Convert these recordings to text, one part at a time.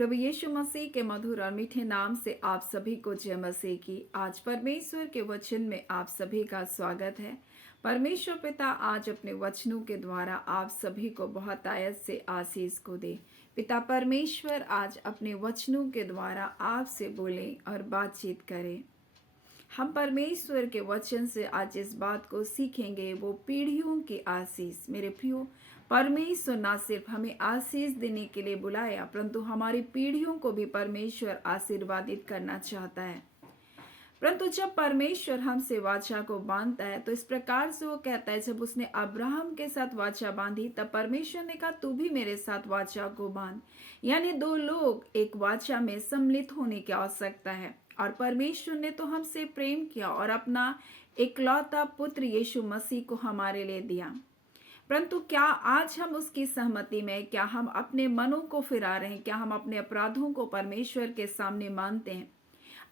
प्रभु यीशु मसीह के मधुर और मीठे नाम से आप सभी को जय मसीह की। आज परमेश्वर के वचन में आप सभी का स्वागत है। परमेश्वर पिता आज अपने वचनों के द्वारा आप सभी को बहुत आयत से आशीष को दे। पिता परमेश्वर आज अपने वचनों के द्वारा आपसे बोले और बातचीत करें। हम परमेश्वर के वचन से आज इस बात को सीखेंगे, वो पीढ़ियों की आशीष। मेरे प्रियो, परमेश्वर ना सिर्फ हमें आशीष देने के लिए बुलाया, परंतु हमारी पीढ़ियों को भी परमेश्वर आशीर्वादित करना चाहता है। परंतु जब परमेश्वर हमसे वाचा को बांधता है तो इस प्रकार से वो कहता है, जब उसने अब्राहम के साथ वाचा बांधी तब परमेश्वर ने कहा तू भी मेरे साथ वाचा को बांध। यानी दो लोग एक वाचा में सम्मिलित होने की आवश्यकता है। और परमेश्वर ने तो हमसे प्रेम किया और अपना इकलौता पुत्र यीशु मसीह को हमारे लिए दिया। परंतु क्या आज हम उसकी सहमति में, क्या हम अपने मनों को फिरा रहे हैं? क्या हम अपने अपराधों को परमेश्वर के सामने मानते हैं?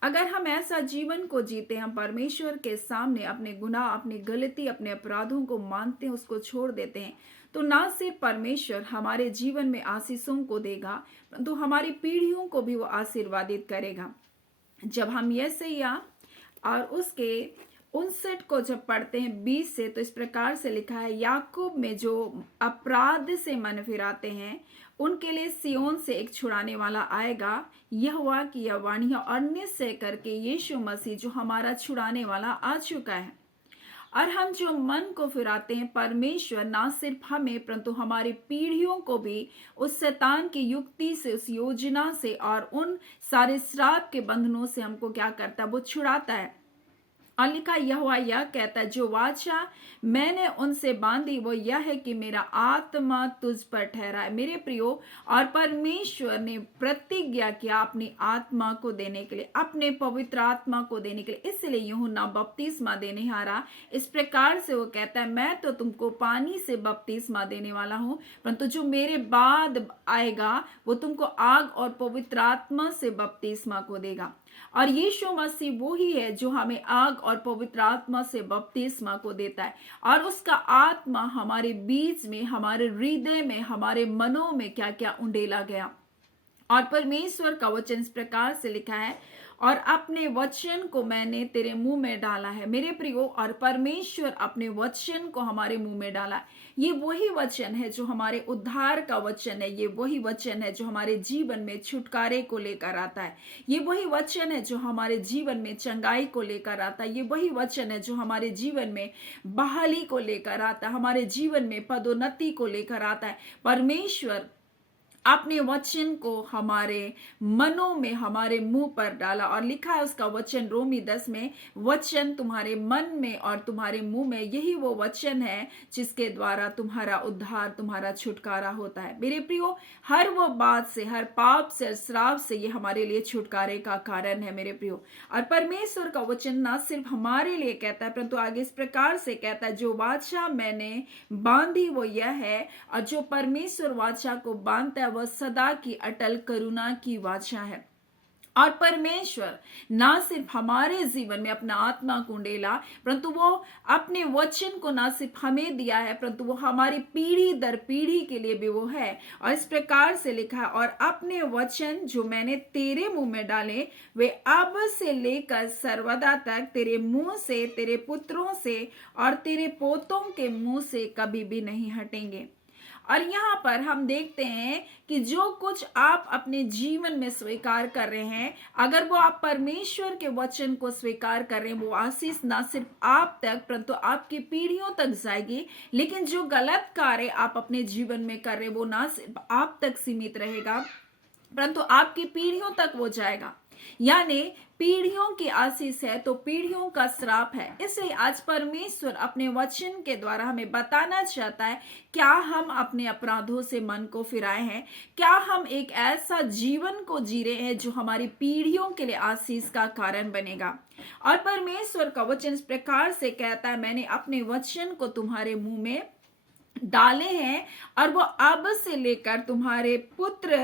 अगर हम ऐसा जीवन को जीते, हम परमेश्वर के सामने अपने गुनाह, अपनी गलती, अपने अपराधों को मानते हैं, उसको छोड़ देते हैं, तो ना सिर्फ परमेश्वर हमारे जीवन में आशीषों को देगा, परंतु हमारी पीढ़ियों को भी वो आशीर्वादित करेगा। जब हम यशायाह और उसके 59 को जब पढ़ते हैं 20 से, तो इस प्रकार से लिखा है, याकूब में जो अपराध से मन फिराते हैं उनके लिए सियोन से एक छुड़ाने वाला आएगा। यहोवा की यह वाणी है और निश्चय करके यीशु मसीह जो हमारा छुड़ाने वाला आ चुका है। और हम जो मन को फिराते हैं, परमेश्वर ना सिर्फ हमें परंतु हमारी पीढ़ियों को भी उस शैतान की युक्ति से, उस योजना से और उन सारे श्राप के बंधनों से हमको क्या करता है, वो छुड़ाता है। और लिखा यहोवा यह कहता है, जो वाचा मैंने उनसे बांधी वो यह है कि मेरा आत्मा तुझ पर ठहरा है। मेरे प्रियो, और परमेश्वर ने प्रतिज्ञा किया अपनी आत्मा को देने के लिए, अपने पवित्र आत्मा को देने के लिए। इसलिए यूहन्ना बपतिस्मा देने आ रहा, इस प्रकार से वो कहता है, मैं तो तुमको पानी से बपतिस्मा देने वाला हूं, परंतु जो मेरे बाद आएगा वो तुमको आग और पवित्र आत्मा से बपतिस्मा को देगा। और यीशु मसीह वो ही है जो हमें आग और पवित्र आत्मा से बपतिस्मा को देता है। और उसका आत्मा हमारे बीच में, हमारे हृदय में, हमारे मनों में क्या क्या उंडेला गया। और परमेश्वर का वचन इस प्रकार से लिखा है, और अपने वचन को मैंने तेरे मुंह में डाला है। मेरे प्रियो, और परमेश्वर अपने वचन को हमारे मुंह में डाला। ये वही वचन है जो हमारे उद्धार का वचन है। ये वही वचन है जो हमारे जीवन में छुटकारे को लेकर आता है। ये वही वचन है जो हमारे जीवन में चंगाई को लेकर आता है। ये वही वचन है जो हमारे जीवन में बहाली को लेकर आता है, हमारे जीवन में पदोन्नति को लेकर आता है। परमेश्वर अपने वचन को हमारे मनों में, हमारे मुंह पर डाला। और लिखा है उसका वचन रोमी 10 में, वचन तुम्हारे मन में और तुम्हारे मुंह में, यही वो वचन है जिसके द्वारा तुम्हारा उद्धार, तुम्हारा छुटकारा होता है। मेरे प्रियो, हर वो बात से, हर पाप से, श्राप से ये हमारे लिए छुटकारे का कारण है। मेरे प्रियो, और परमेश्वर का वचन ना सिर्फ हमारे लिए कहता है परंतु आगे इस प्रकार से कहता है, जो वाचा मैंने बांधी वो यह है, और जो परमेश्वर वाचा को बांधता है वह सदा की अटल करुणा की वाचा है। और परमेश्वर ना सिर्फ हमारे जीवन में अपना आत्मा को उंडेला, परंतु वो अपने वचन को ना सिर्फ हमें दिया है परंतु वो हमारी पीढ़ी दर पीढ़ी के लिए भी वो है। और इस प्रकार से लिखा है, और अपने वचन जो मैंने तेरे मुंह में डाले वे अब से लेकर सर्वदा तक तेरे मुंह से, तेरे पुत्रों से और तेरे पोतों के मुंह से कभी भी नहीं हटेंगे। और यहाँ पर हम देखते हैं कि जो कुछ आप अपने जीवन में स्वीकार कर रहे हैं, अगर वो आप परमेश्वर के वचन को स्वीकार कर रहे हैं, वो आशीष ना सिर्फ आप तक परंतु आपकी पीढ़ियों तक जाएगी। लेकिन जो गलत कार्य आप अपने जीवन में कर रहे हैं वो ना सिर्फ आप तक सीमित रहेगा परंतु आपकी पीढ़ियों तक वो जाएगा। यानी पीढ़ियों की आशीष है तो पीढ़ियों का श्राप है। इसलिए आज परमेश्वर अपने वचन के द्वारा हमें बताना चाहता है, क्या हम अपने अपराधों से मन को फिराए हैं? क्या हम एक ऐसा जीवन को जी रहे हैं जो हमारी पीढ़ियों के लिए आशीष का कारण बनेगा? और परमेश्वर का वचन इस प्रकार से कहता है, मैंने अपने वचन को तुम्हारे मुंह में डाले हैं, और वो अब से लेकर तुम्हारे पुत्र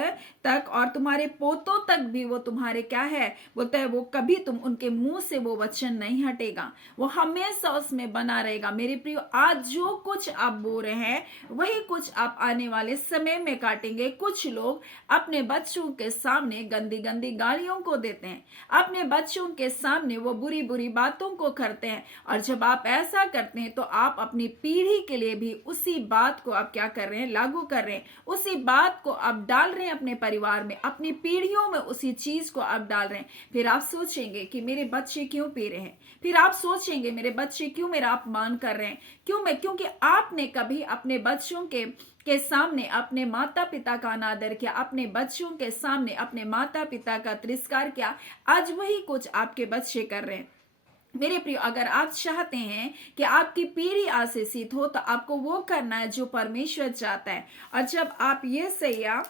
तक और तुम्हारे पोतों तक भी वो तुम्हारे क्या है बोलते हैं, वो कभी तुम उनके मुंह से वो वचन नहीं हटेगा, वो हमेशा उसमें बना रहेगा। मेरे प्रियो, आज जो कुछ आप बोल रहे हैं वही कुछ आप आने वाले समय में काटेंगे। कुछ लोग अपने बच्चों के सामने गंदी गंदी गालियों को देते हैं, अपने बच्चों के सामने वो बुरी बुरी बातों को करते हैं, और जब आप ऐसा करते हैं तो आप अपनी पीढ़ी के लिए भी उसी बात को आप क्या कर रहे हैं, लागू कर रहे हैं। उसी बात को आप डाल रहे हैं अपने परिवार में, अपनी पीढ़ियों में उसी चीज को आप डाल रहे हैं। फिर आप सोचेंगे कि मेरे बच्चे क्यों पी रहे हैं, फिर आप सोचेंगे मेरे बच्चे क्यों मेरा अपमान कर रहे हैं, क्योंकि आपने कभी अपने बच्चों के सामने अपने माता पिता का अनादर किया, अपने बच्चों के सामने अपने माता पिता का तिरस्कार किया। आज वही कुछ आपके बच्चे कर रहे हैं। मेरे प्रिय, अगर आप चाहते हैं कि आपकी पीढ़ी आशीषित हो तो आपको वो करना है जो परमेश्वर चाहता है। और जब आप ये सैया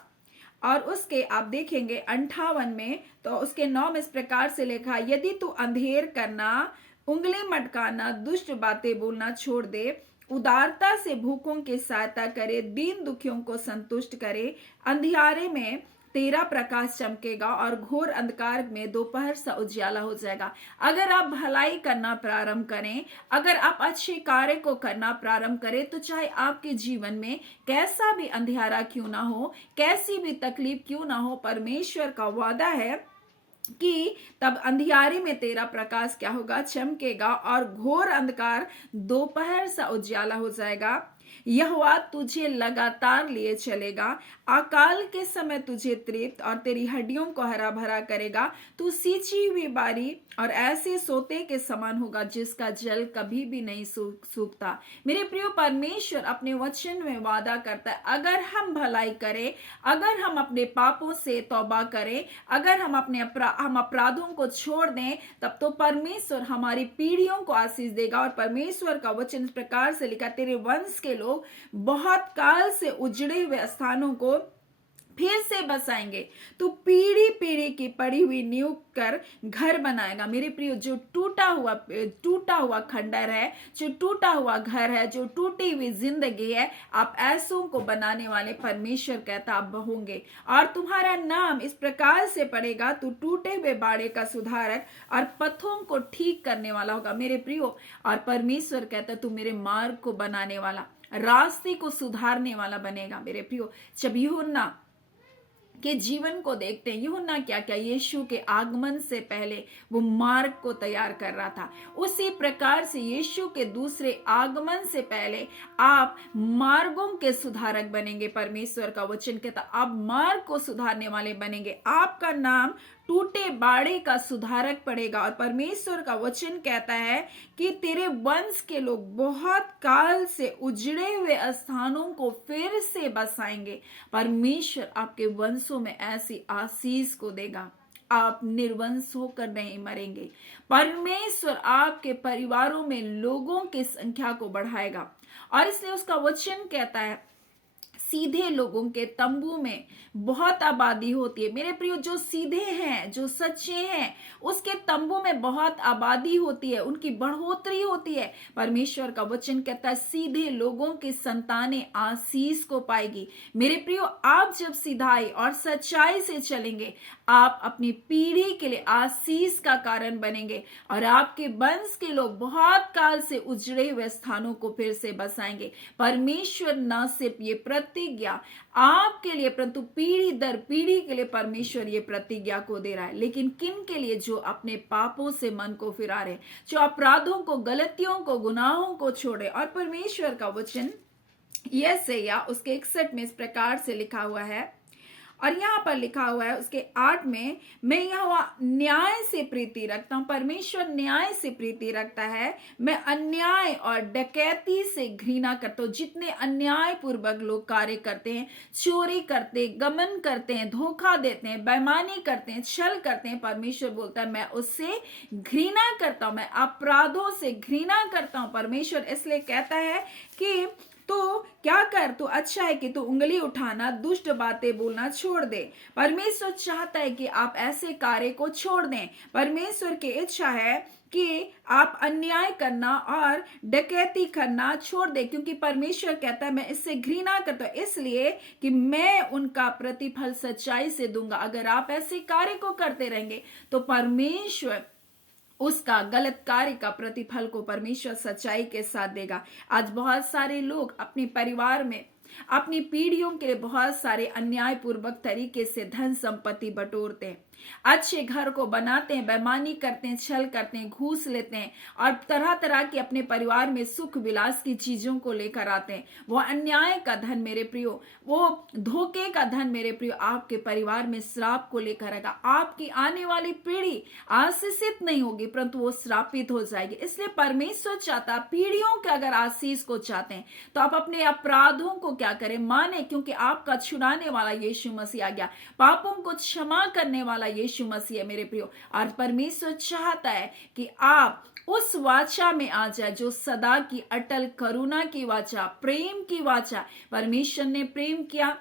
और उसके आप देखेंगे 58 में, तो उसके 9 में इस प्रकार से लिखा, यदि तू अंधेर करना, उंगली मटकाना, दुष्ट बातें बोलना छोड़ दे, उदारता से भूखों की सहायता करे, दीन दुखियों को संतुष्ट करे, अंधियारे में तेरा प्रकाश चमकेगा और घोर अंधकार में दोपहर सा उजियाला हो जाएगा। अगर आप भलाई करना प्रारंभ करें, अगर आप अच्छे कार्य को करना प्रारंभ करें, तो चाहे आपके जीवन में कैसा भी अंधियारा क्यों ना हो, कैसी भी तकलीफ क्यों ना हो, परमेश्वर का वादा है कि तब अंधियारे में तेरा प्रकाश क्या होगा, चमकेगा, और घोर अंधकार दोपहर सा उजियाला हो जाएगा। यहोवा तुझे लगातार लिए चलेगा, अकाल के समय तुझे तृप्त और तेरी हड्डियों को हरा भरा करेगा। तू सींची हुई बारी और ऐसे सोते के समान होगा जिसका जल कभी भी नहीं सूखता। मेरे प्रिय, परमेश्वर अपने वचन में वादा करता है, अगर हम भलाई करें, अगर हम अपने पापों से तौबा करें, अगर हम हम अपराधों को छोड़ दें, तब तो परमेश्वर हमारी पीढ़ियों को आशीष देगा। और परमेश्वर का वचन इस प्रकार से लिखा, तेरे वंश के लोग बहुत काल से उजड़े हुए स्थानों को फिर से बसाएंगे। तो पीढ़ी पीढ़ी की पड़ी हुई नींव कर घर बनाएगा। मेरे प्रियो, जो टूटा हुआ खंडर है, जो टूटा हुआ घर है, जो टूटी हुई जिंदगी है, आप ऐसों को बनाने वाले परमेश्वर कहता आप होंगे। और तुम्हारा नाम इस प्रकार से पड़ेगा, तू टूटे हुए बाड़े का सुधारक और पथों को ठीक करने वाला होगा। मेरे प्रियो, और परमेश्वर कहता तू मेरे मार्ग को बनाने वाला, रास्ते को सुधारने वाला बनेगा। मेरे प्रियो, जब यूहन्ना के जीवन को देखते हैं, यूहन्ना क्या क्या यीशु के आगमन से पहले वो मार्ग को तैयार कर रहा था, उसी प्रकार से यीशु के दूसरे आगमन से पहले आप मार्गों के सुधारक बनेंगे। परमेश्वर का वचन कहता आप मार्ग को सुधारने वाले बनेंगे। आपका नाम टूटे बाड़े का सुधारक पड़ेगा। और परमेश्वर का वचन कहता है कि तेरे वंश के लोग बहुत काल से उजड़े हुए स्थानों को फिर से बसाएंगे। परमेश्वर आपके वंशों में ऐसी आशीष को देगा, आप निर्वंश होकर नहीं मरेंगे। परमेश्वर आपके परिवारों में लोगों की संख्या को बढ़ाएगा। और इसलिए उसका वचन कहता है, सीधे लोगों के तंबू में बहुत आबादी होती है। मेरे प्रियो, जो सीधे हैं, जो सच्चे हैं, उसके तंबू में बहुत आबादी होती है, उनकी बढ़ोतरी होती है। परमेश्वर का वचन कहता है सीधे लोगों की संतानें आशीष को पाएगी। मेरे प्रियो, आप जब सिधाई और सच्चाई से चलेंगे, आप अपनी पीढ़ी के लिए आशीष का कारण बनेंगे, और आपके वंश के लोग बहुत काल से उजड़े हुए स्थानों को फिर से बसाएंगे। परमेश्वर न सिर्फ ये प्रतिज्ञा आपके लिए, परंतु पीढ़ी दर पीढ़ी के लिए परमेश्वर ये प्रतिज्ञा को दे रहा है। लेकिन किन के लिए? जो अपने पापों से मन को फिरा रहे, जो अपराधों को, गलतियों को, गुनाहों को छोड़े। और परमेश्वर का वचन यशायाह उसके 61 में इस प्रकार से लिखा हुआ है, और यहां पर लिखा हुआ है उसके 8 में, मैं यहोवा न्याय से प्रीति रखता हूं। परमेश्वर न्याय से प्रीति रखता है। मैं अन्याय और डकैती से घृणा करता हूं। जितने अन्याय पूर्वक लोग कार्य करते हैं, चोरी करते, गमन करते हैं, धोखा देते हैं, बेईमानी करते हैं, छल करते हैं, परमेश्वर बोलता है मैं उससे घृणा करता हूं, मैं अपराधों से घृणा करता हूं। परमेश्वर इसलिए कहता है कि तो क्या कर, तो अच्छा है कि तू उंगली उठाना, दुष्ट बातें बोलना छोड़ दे। परमेश्वर चाहता है कि आप ऐसे कार्य को छोड़ दें। परमेश्वर की इच्छा है कि आप अन्याय करना और डकैती करना छोड़ दे, क्योंकि परमेश्वर कहता है मैं इससे घृणा करता हूं, इसलिए कि मैं उनका प्रतिफल सच्चाई से दूंगा। अगर आप ऐसे कार्य को करते रहेंगे तो परमेश्वर उसका गलत कार्य का प्रतिफल को परमेश्वर सच्चाई के साथ देगा। आज बहुत सारे लोग अपने परिवार में अपनी पीढ़ियों के लिए बहुत सारे अन्यायपूर्वक तरीके से धन संपत्ति बटोरते हैं, अच्छे घर को बनाते हैं, बेईमानी करते हैं, छल करते हैं, घूस लेते हैं और तरह तरह के अपने परिवार में सुख विलास की चीजों को लेकर आते हैं। वो अन्याय का धन मेरे प्रियो, वो धोखे का धन मेरे प्रियो आपके परिवार में श्राप को लेकर आएगा। आपकी आने वाली पीढ़ी आशीषित नहीं होगी, परंतु वो श्रापित हो जाएगी। इसलिए परमेश्वर चाहता, पीढ़ियों के अगर आशीष को चाहते हैं तो आप अपने अपराधों को क्या करें, माने, क्योंकि आपका छुड़ाने वाला यीशु मसीह आ गया, पापों को क्षमा करने वाला यीशु मसीह है मेरे प्रियो। और परमेश्वर चाहता है कि आप उस वाचा में आ जाए जो सदा की अटल करुणा की वाचा, प्रेम की वाचा। परमेश्वर ने प्रेम किया,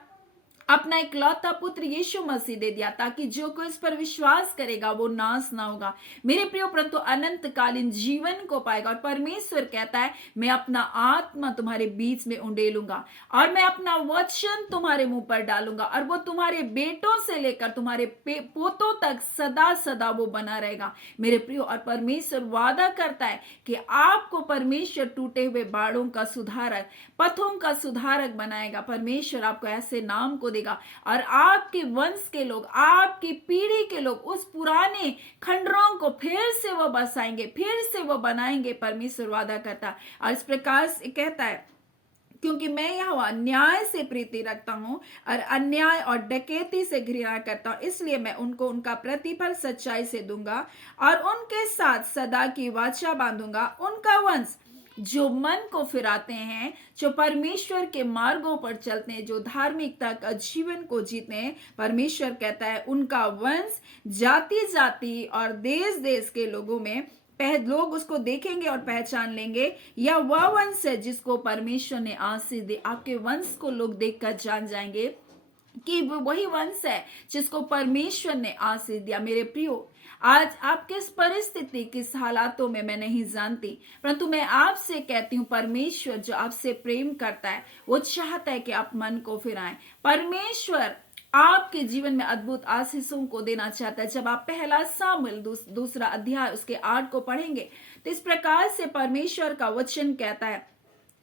अपना इकलौता पुत्र यीशु मसीह दे दिया, ताकि जो कोई इस पर विश्वास करेगा वो नाश ना होगा मेरे प्रियो, परंतु अनंत कालीन जीवन को पाएगा। और परमेश्वर कहता है मैं अपना आत्मा तुम्हारे बीच में उंडेलूंगा और मैं अपना वचन तुम्हारे मुंह पर डालूंगा और वो तुम्हारे बेटों से लेकर तुम्हारे पोतों तक सदा सदा वो बना रहेगा मेरे प्रियो। और परमेश्वर वादा करता है कि आपको परमेश्वर टूटे हुए बाड़ों का सुधारक, पथों का सुधारक बनाएगा। परमेश्वर आपको ऐसे नाम को देगा और आपके वंश के लोग, आपकी पीढ़ी के लोग उस पुराने खंडरों को फिर से वो बसाएंगे, फिर से वो बनाएंगे। परमेश्वर वादा करता है और इस प्रकार से कहता है, क्योंकि मैं यहोवा न्याय से प्रीति रखता हूं और अन्याय और डकैती से घृणा करता हूं, इसलिए मैं उनको उनका प्रतिफल सच्चाई से दूंगा और उनके साथ सदा की वाचा बांधूंगा। उनका वंश जो मन को फिराते हैं, जो परमेश्वर के मार्गों पर चलते हैं, जो धार्मिकता का जीवन को जीते हैं, परमेश्वर कहता है उनका वंश जाति जाति और देश देश के लोगों में लोग उसको देखेंगे और पहचान लेंगे, या वह वंश है जिसको परमेश्वर ने आशीष दी। आपके वंश को लोग देखकर जान जाएंगे कि वो वही वंश है जिसको परमेश्वर ने आशीष दिया। मेरे प्रियो, आज आप किस परिस्थिति, किस हालातों में मैं नहीं जानती, परंतु मैं आपसे कहती हूँ परमेश्वर जो आपसे प्रेम करता है वो चाहता है कि आप मन को फिराएं। परमेश्वर आपके जीवन में अद्भुत आशीषों को देना चाहता है। जब आप पहला सामुएल दूसरा अध्याय उसके 8 को पढ़ेंगे तो इस प्रकार से परमेश्वर का वचन कहता है,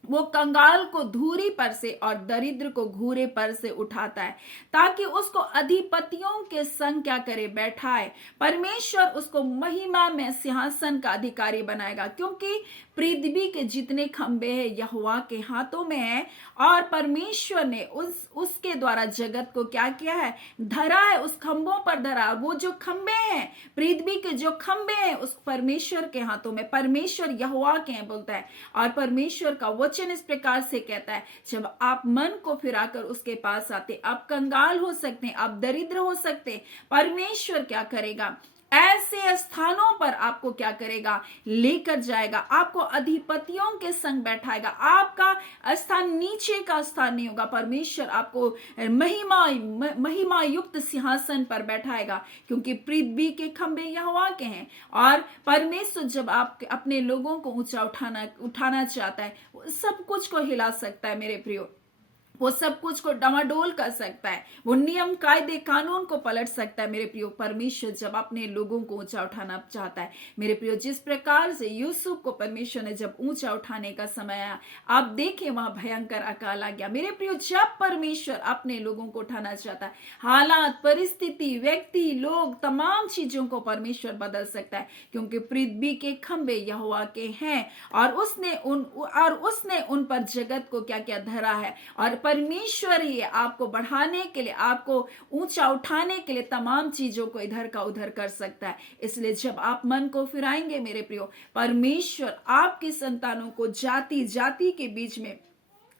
वो कंगाल को धूरी पर से और दरिद्र को घूरे पर से उठाता है ताकि उसको अधिपतियों के संग क्या करे, बैठाए। परमेश्वर उसको महिमा में सिंहासन का अधिकारी बनाएगा, क्योंकि पृथ्वी के जितने खंबे हैं यहोवा के हाथों में है और परमेश्वर ने उसके द्वारा जगत को क्या किया है, धरा है, उस खंभों पर धरा। वो जो खंबे हैं, पृथ्वी के जो खंबे हैं, उस परमेश्वर के हाथों में, परमेश्वर यहोवा के हैं बोलता है। और परमेश्वर का वचन इस प्रकार से कहता है, जब आप मन को फिराकर उसके पास आते, आप कंगाल हो सकते हैं, आप दरिद्र हो सकते हैं, परमेश्वर क्या करेगा, ऐसे स्थानों पर आपको क्या करेगा, लेकर जाएगा, आपको अधिपतियों के संग बैठाएगा। आपका स्थान नीचे का स्थान नहीं होगा, परमेश्वर आपको महिमा युक्त सिंहासन पर बैठाएगा, क्योंकि पृथ्वी के खंबे यहोवा के हैं। और परमेश्वर जब आप अपने लोगों को ऊंचा उठाना चाहता है, वो सब कुछ को हिला सकता है मेरे प्रियो, वो सब कुछ को डमाडोल कर सकता है, वो नियम कायदे कानून को पलट सकता है मेरे प्रियो। परमेश्वर जब अपने लोगों को ऊंचा उठाना चाहता है मेरे प्रियो, जिस प्रकार से यूसुफ को परमेश्वर ने जब ऊंचा उठाने का समय आया, आप देखें वहां भयंकर अकाल आ गया मेरे प्रियो। जब परमेश्वर अपने लोगों को उठाना चाहता है, हालात, परिस्थिति, व्यक्ति, लोग, तमाम चीजों को परमेश्वर बदल सकता है, क्योंकि पृथ्वी के खंबे यहोवा के हैं और उसने उन पर जगत को क्या क्या धरा है। और परमेश्वर ही आपको बढ़ाने के लिए, आपको ऊंचा उठाने के लिए तमाम चीजों को इधर का उधर कर सकता है। इसलिए जब आप मन को फिराएंगे मेरे प्रियो, परमेश्वर आपकी संतानों को जाति जाति के बीच में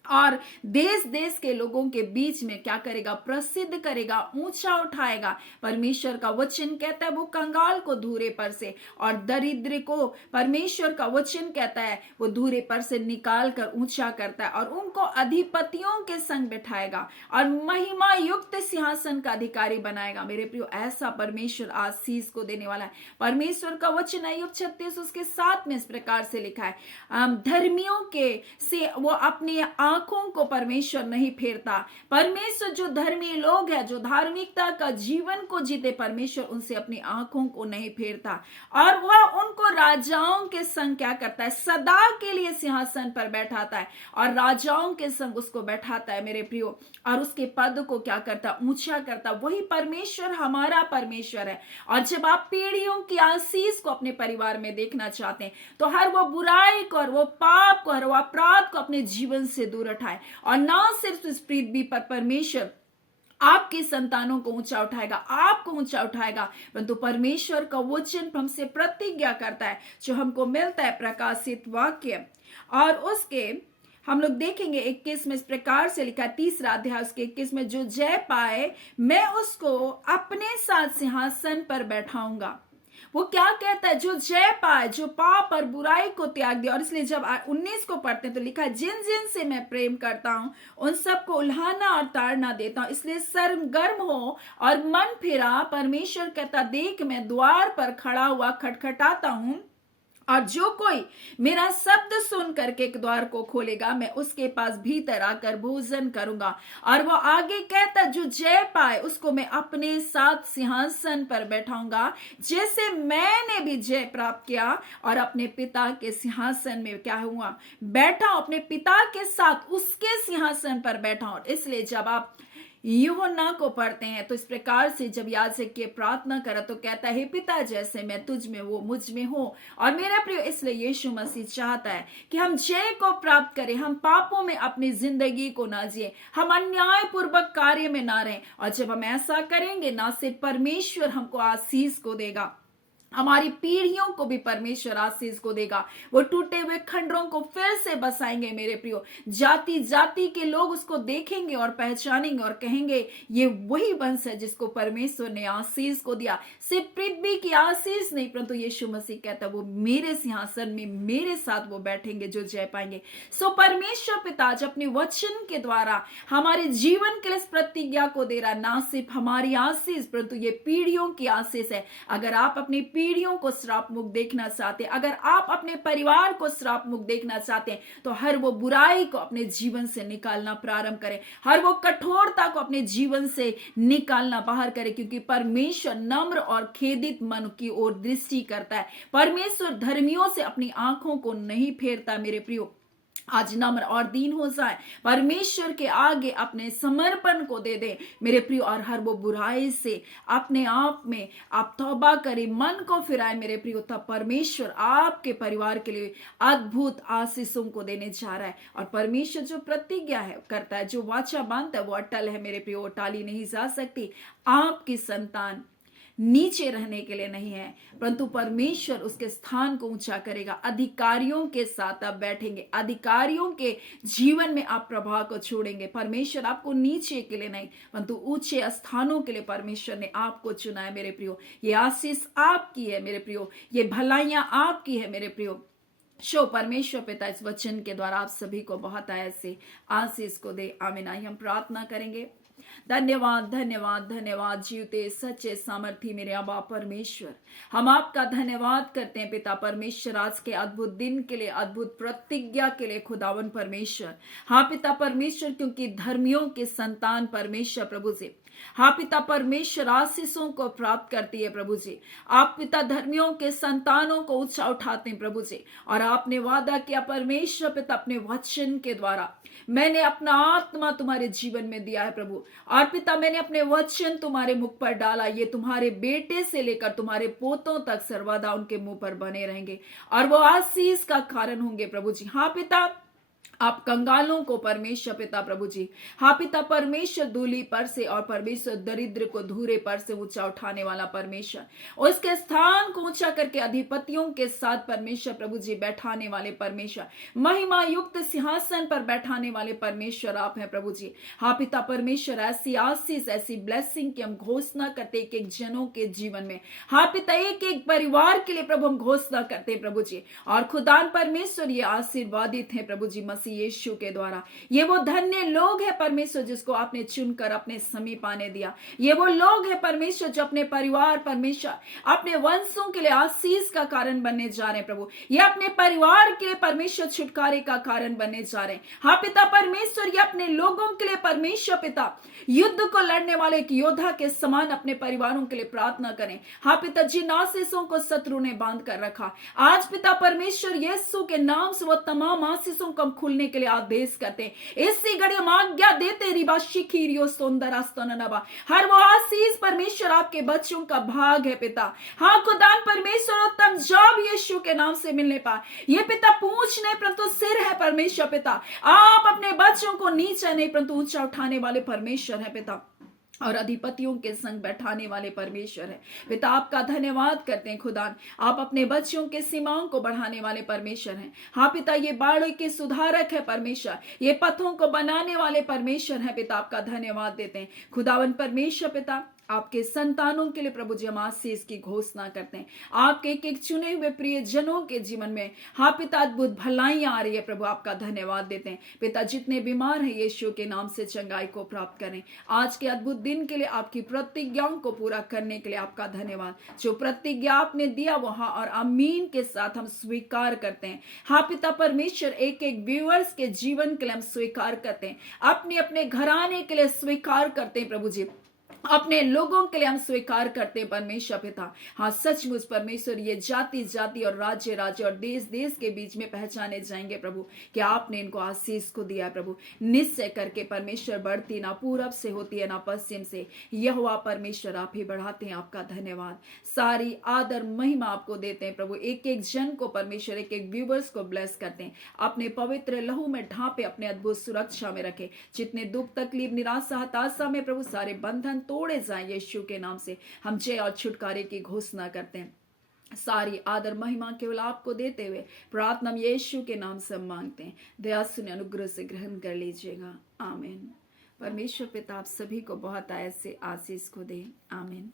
और देश देश के लोगों के बीच में क्या करेगा, प्रसिद्ध करेगा, ऊंचा उठाएगा। परमेश्वर का वचन कहता है वो कंगाल को धूरे पर से और दरिद्र को परमेश्वर का वचन कहता है वो धूरे पर से निकाल कर ऊंचा करता है और उनको अधिपतियों के संग बैठाएगा और महिमा युक्त सिंहासन का अधिकारी बनाएगा। मेरे प्रियो, ऐसा परमेश्वर आशीष को देने वाला है। परमेश्वर का वचन अय्यूब 36 उसके 7 में इस प्रकार से लिखा है, धर्मियों के से वो अपनी आंखों को परमेश्वर नहीं फेरता। परमेश्वर जो धर्मी लोग हैं, जो धार्मिकता का जीवन को जीते, परमेश्वर उनसे अपनी आंखों को नहीं फेरता और वह उनको राजाओं के संग क्या करता है, सदा के लिए सिंहासन पर बैठाता है और राजाओं के संग उसको बैठाता है मेरे प्रियो, और उसके पद को क्या करता, ऊंचा करता। वही परमेश्वर हमारा परमेश्वर है। और जब आप पीढ़ियों की आशीष को अपने परिवार में देखना चाहते हैं तो हर वो बुराई को और वो पाप को और वो अपराध को अपने जीवन से दूर हटाए और ना सिर्फ इस पृथ्वी पर परमेश्वर आपके संतानों को ऊंचा उठाएगा, आपको ऊंचा उठाएगा, परंतु परमेश्वर का वचन हमसे प्रतिज्ञा करता है जो हमको मिलता है प्रकाशित वाक्य, और उसके हम लोग देखेंगे 21 में इस प्रकार से लिखा है, 3रा अध्याय उसके 21 में, जो जय पाए मैं उसको अपने साथ सिंहासन पर बैठाऊंगा। वो क्या कहता है, जो जय पाए, जो पाप और बुराई को त्याग दिया। और इसलिए जब 19 को पढ़ते हैं तो लिखा है, जिन जिन से मैं प्रेम करता हूं उन सबको उल्हाना और ताड़ना देता हूं, इसलिए सरगर्म हो और मन फिरा। परमेश्वर कहता, देख मैं द्वार पर खड़ा हुआ खटखटाता हूं और जो कोई मेरा शब्द सुन करके एक द्वार को खोलेगा मैं उसके पास भीतर आकर भोजन करूंगा। और वो आगे कहता, जो जय पाए उसको मैं अपने साथ सिंहासन पर बैठाऊंगा, जैसे मैंने भी जय प्राप्त किया और अपने पिता के सिंहासन में क्या हुआ, बैठा, अपने पिता के साथ उसके सिंहासन पर बैठा हूं। इसलिए जब आप यूहन्ना को पढ़ते हैं तो इस प्रकार से जब याजक के प्रार्थना करा तो कहता है, हे पिता जैसे मैं तुझ में वो मुझ में हो। और मेरा प्रिय, इसलिए यीशु मसीह चाहता है कि हम जय को प्राप्त करें, हम पापों में अपनी जिंदगी को ना जिए, हम अन्याय पूर्वक कार्य में ना रहें। और जब हम ऐसा करेंगे ना सिर्फ परमेश्वर हमको आशीष को देगा, हमारी पीढ़ियों को भी परमेश्वर आशीष को देगा। वो टूटे हुए खंडरों को फिर से बसाएंगे मेरे प्रियो। जाति जाति के लोग उसको देखेंगे और पहचानेंगे और कहेंगे ये वही वंश है जिसको परमेश्वर ने आशीष को दिया। सिर्फ पृथ्वी की आशीष नहीं, परंतु यीशु मसीह कहता है वो मेरे सिंहासन में मेरे साथ वो बैठेंगे जो जय पाएंगे। सो परमेश्वर पिता आज अपने वचन के द्वारा हमारे जीवन के लिए प्रतिज्ञा को दे रहा, ना सिर्फ हमारी आशीष परंतु ये पीढ़ियों की आशीष है। अगर आप अपनी पीढ़ियों को श्राप मुक्त देखना चाहते हैं, अगर आप अपने परिवार को श्राप मुक्त देखना चाहते हैं, तो हर वो बुराई को अपने जीवन से निकालना प्रारंभ करें, हर वो कठोरता को अपने जीवन से निकालना बाहर करें, क्योंकि परमेश्वर नम्र और खेदित मन की ओर दृष्टि करता है। परमेश्वर धर्मियों से अपनी आंखों को नहीं फेरता। मेरे प्रियो, आज नम्र और दीन हो जाए, परमेश्वर के आगे अपने समर्पण को दे दे मेरे प्रियो, और हर वो बुराई से अपने आप में आप तौबा करें, मन को फिराए मेरे प्रियो, तब परमेश्वर आपके परिवार के लिए अद्भुत आशीषों को देने जा रहा है। और परमेश्वर जो प्रतिज्ञा है करता है, जो वाचा बांधता है, वो अटल है मेरे प्रियो, टाली नहीं जा सकती। आपकी संतान नीचे रहने के लिए नहीं है, परंतु परमेश्वर उसके स्थान को ऊंचा करेगा। अधिकारियों के साथ आप बैठेंगे, अधिकारियों के जीवन में आप प्रभाव को छोड़ेंगे। परमेश्वर आपको नीचे के लिए नहीं परंतु ऊंचे स्थानों के लिए परमेश्वर ने आपको चुना है मेरे प्रियो। ये आशीष आपकी है मेरे प्रियो, ये भलाइयां आपकी है मेरे प्रियो। शो परमेश्वर पिता इस वचन के द्वारा आप सभी को बहुत आयत से आशीष को दे। आमीन। आइए हम प्रार्थना करेंगे। धन्यवाद धन्यवाद धन्यवाद जीवते सच्चे सामर्थी मेरे अबा परमेश्वर, हम आपका धन्यवाद करते हैं पिता परमेश्वर, आज के अद्भुत दिन के लिए, अद्भुत प्रतिज्ञा के लिए खुदावन परमेश्वर। हाँ पिता परमेश्वर, क्योंकि धर्मियों के संतान परमेश्वर प्रभु जी, हाँ पिता परमेश्वर आशीषों को प्राप्त करती है प्रभु जी। आप पिता धर्मियों के संतानों को ऊंचा उठाते हैं प्रभु जी, और आपने वादा किया परमेश्वर पिता अपने वचन के द्वारा, मैंने अपना आत्मा तुम्हारे जीवन में दिया है प्रभु, और पिता मैंने अपने वचन तुम्हारे मुख पर डाला, ये तुम्हारे बेटे से लेकर तुम्हारे पोतों तक सर्वदा उनके मुंह पर बने रहेंगे और वो आशीष का कारण होंगे प्रभु जी। हाँ पिता, आप कंगालों को परमेश्वर पिता प्रभु जी, हाँ पिता परमेश्वर दूली पर से और परमेश्वर दरिद्र को धूरे पर से ऊंचा उठाने वाला परमेश्वर, उसके स्थान को ऊंचा करके अधिपतियों के साथ परमेश्वर प्रभु जी बैठाने वाले परमेश्वर, महिमा युक्त सिंहासन पर बैठाने वाले परमेश्वर आप हैं प्रभु जी। हाँ पिता परमेश्वर, ऐसी आशीष ऐसी ब्लेसिंग की हम घोषणा करते एक एक जनों के जीवन में। हाँ पिता, एक एक परिवार के लिए प्रभु हम घोषणा करते हैं प्रभु जी। और खुदान परमेश्वर ये आशीर्वादित है प्रभु जी मसीह यीशु के द्वारा। ये वो धन्य लोग हैं परमेश्वर जिसको आपने चुनकर अपने समीप आने दिया। ये वो लोग हैं परमेश्वर जो अपने परिवार परमेश्वर अपने वंशों के लिए आशीष का कारण बनने जा रहे हैं प्रभु। ये अपने परिवार के लिए परमेश्वर छुटकारे का कारण बनने जा रहे हैं। हाँ पिता परमेश्वर, ये अपने लोगों के लिए परमेश्वर पिता युद्ध को लड़ने वाले एक योद्धा के समान अपने परिवारों के लिए प्रार्थना करें। हाँ पिता, जिन आशीषों को शत्रु ने बांध कर रखा, आज पिता परमेश्वर यीशु के नाम से वो तमाम आशीषों को हम खुलने के लिए आदेश करते हैं। इसी घड़ी हम आज्ञा देते रिबा शिखिरियो सुंदरास्तननबा, हर वो आशीष परमेश्वर आपके बच्चों का भाग है पिता। हाँ खुदान परमेश्वर, उत्तम जॉब यीशु के नाम से मिलने पाए। ये पिता पूंछ नहीं परंतु सिर है परमेश्वर पिता। आप अपने बच्चों को नीचा नहीं परंतु ऊंचा उठाने वाले परमेश्वर है पिता, और अधिपतियों के संग बैठाने वाले परमेश्वर है पिता। आपका धन्यवाद करते हैं खुदान, आप अपने बच्चों के सीमाओं को बढ़ाने वाले परमेश्वर हैं। हाँ पिता, ये बाढ़ के सुधारक है परमेश्वर, ये पथों को बनाने वाले परमेश्वर है पिता। आपका धन्यवाद देते हैं खुदावन परमेश्वर पिता। आपके संतानों के लिए प्रभु जी हम आशीष की घोषणा करते हैं। आपके एक एक चुने हुए प्रिय जनों के जीवन में हाँ पिता अद्भुत भलाइयां आ रही है प्रभु। आपका धन्यवाद देते हैं पिता। जितने बीमार हैं यीशु के नाम से चंगाई को प्राप्त करें। आज के अद्भुत दिन के लिए, आपकी प्रतिज्ञाओं को पूरा करने के लिए आपका धन्यवाद। जो प्रतिज्ञा आपने दिया वहां और आमीन के साथ हम स्वीकार करते हैं। हाँ पिता परमेश्वर, एक एक व्यूअर्स के जीवन के लिए हम स्वीकार करते हैं, अपने अपने घराने के लिए स्वीकार करते हैं प्रभु जी, अपने लोगों के लिए हम स्वीकार करते हैं परमेश्वर पिता। हाँ सचमुच परमेश्वर, ये जाति जाति और राज्य राज्य और देश देश के बीच में पहचाने जाएंगे प्रभु कि आपने इनको आशीष को दिया है प्रभु। निश्चय करके परमेश्वर बढ़ती ना पूरब से होती है ना पश्चिम से, यहोवा परमेश्वर आप ही बढ़ाते हैं। आपका धन्यवाद, सारी आदर महिमा आपको देते हैं प्रभु। एक एक जन को परमेश्वर, एक एक व्यूवर्स को ब्लेस करते हैं, अपने पवित्र लहू में ढांपे, अपने अद्भुत सुरक्षा में रखे। जितने दुख तकलीफ निराशा हताशा में प्रभु सारे बंधन तोड़े जाएं यीशु के नाम से। हम जय और छुटकारे की घोषणा करते हैं। सारी आदर महिमा केवल आपको देते हुए प्रार्थना यीशु के नाम से मांगते हैं। दया सुने अनुग्रह से ग्रहण कर लीजिएगा। आमीन। परमेश्वर पिता आप सभी को बहुत आयत से आशीष को दे। आमीन।